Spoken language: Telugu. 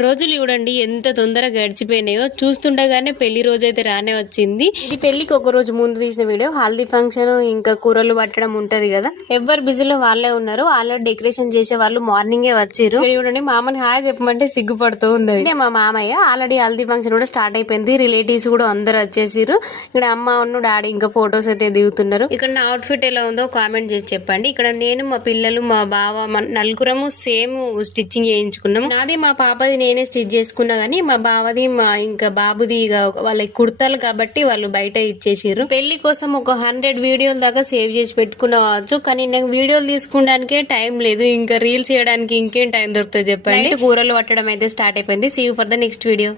రోజులు చూడండి ఎంత తొందరగా గడిచిపోయినాయో. చూస్తుండగానే పెళ్లి రోజు అయితే రానే వచ్చింది. ఇది పెళ్లికి ఒక రోజు ముందు తీసిన వీడియో. హల్దీ ఫంక్షన్ ఇంకా కూరలు పట్టడం ఉంటది కదా, ఎవరు బిజీలో వాళ్ళే ఉన్నారు. ఆల్రెడీ డెకరేషన్ చేసే వాళ్ళు మార్నింగే వచ్చారు. చూడండి మామని హాయ్ చెప్పమంటే సిగ్గుపడుతూ ఉన్నది. మా మామయ్య ఆల్రెడీ హల్దీ ఫంక్షన్ కూడా స్టార్ట్ అయిపోయింది. రిలేటివ్స్ కూడా అందరు వచ్చేసారు. ఇక్కడ అమ్మ ఉన్న డాడీ ఇంకా ఫొటోస్ అయితే దిగుతున్నారు. ఇక్కడ నా అవుట్ ఫిట్ ఎలా ఉందో కామెంట్ చేసి చెప్పండి. ఇక్కడ నేను, మా పిల్లలు, మా బావ, నలుగురము సేమ్ స్టిచ్చింగ్ చేయించుకున్నాం. నాది మా పాపది నేనే స్టిచ్ చేసుకున్నా గానీ మా బావది మా ఇంకా బాబుది వాళ్ళ కుర్తాలు కాబట్టి వాళ్ళు బయట ఇచ్చేసారు. పెళ్లి కోసం ఒక 100 వీడియోల దాకా సేవ్ చేసి పెట్టుకున్నవచ్చు. కానీ నాకు వీడియోలు తీసుకున్నానికే టైం లేదు. ఇంకా రీల్స్ చేయడానికి ఇంకేం టైం దొరుకుతుంది చెప్పండి. కూరలు పట్టడం అయితే స్టార్ట్ అయిపోయింది. See you for the next video.